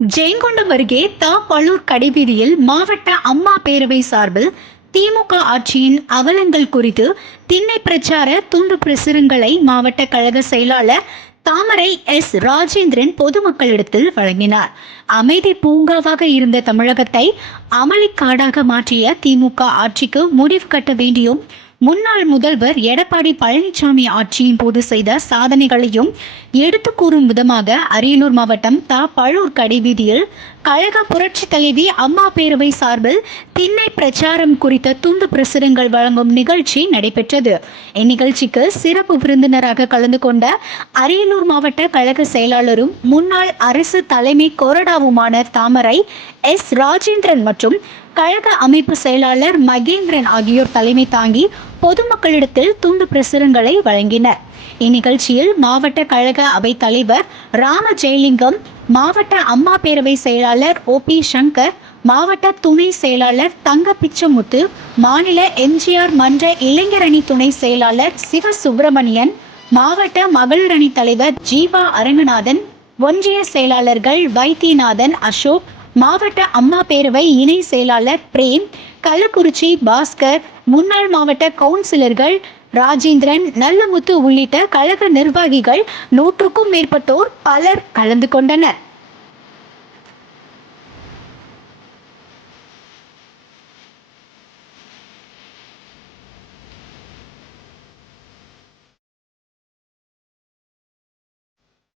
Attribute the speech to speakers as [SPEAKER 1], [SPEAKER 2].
[SPEAKER 1] ஜெயங்கொண்டம் அருகே த பழூர் கடைவீதியில் மாவட்ட அம்மா பேரவை சார்பில் திமுக ஆட்சியின் அவலங்கள் குறித்து திண்ணை பிரச்சார துண்டு பிரசுரங்களை மாவட்ட கழக செயலாளர் தாமரை எஸ் ராஜேந்திரன் பொதுமக்களிடத்தில் வழங்கினார். அமைதி பூங்காவாக இருந்த தமிழகத்தை அமளிக்காடாக மாற்றிய திமுக ஆட்சிக்கு முடிவு கட்ட வேண்டியும் முன்னாள் முதல்வர் எடப்பாடி பழனிசாமி ஆட்சியின் போது செய்த சாதனைகளையும் எடுத்து கூறும் விதமாக அரியலூர் மாவட்டம் த பழூர் கடைவீதியில் கழக புரட்சி தலைவி அம்மா பேரவை சார்பில் திண்ணை பிரச்சாரம் குறித்த துண்டு பிரசுரங்கள் வழங்கும் நிகழ்ச்சி நடைபெற்றது. இந்நிகழ்ச்சிக்கு சிறப்பு விருந்தினராக கலந்து கொண்ட அரியலூர் மாவட்ட கழக செயலாளரும் முன்னாள் அரசு தலைமை கொறடாவுமான தாமரை எஸ். ராஜேந்திரன் மற்றும் கழக அமைப்பு செயலாளர் மகேந்திரன் ஆகியோர் தலைமை தாங்கி பொதுமக்களிடத்தில் துண்டு பிரசுரங்களை வழங்கினர். இந்நிகழ்ச்சியில் மாவட்ட கழக அவைத் தலைவர் ராம ஜெயலிங்கம் மாவட்ட அம்மா பேரவை செயலாளர் ஓ பி சங்கர் மாவட்ட துணை செயலாளர் தங்க பிச்சமுத்து மாநில எம்ஜிஆர் மன்ற இளைஞரணி துணை செயலாளர் சிவ சுப்பிரமணியன் மாவட்ட மகளிர் அணி தலைவர் ஜீவா அரங்கநாதன் ஒன்றிய செயலாளர்கள் வைத்தியநாதன் அசோக் மாவட்ட அம்மா பேரவை இணை செயலாளர் பிரேம் கள்ளக்குறிச்சி பாஸ்கர் முன்னாள் மாவட்ட கவுன்சிலர்கள் ராஜேந்திரன் நல்லமுத்து உள்ளிட்ட கழக நிர்வாகிகள் நூற்றுக்கும் மேற்பட்டோர் பலர் கலந்து கொண்டனர்.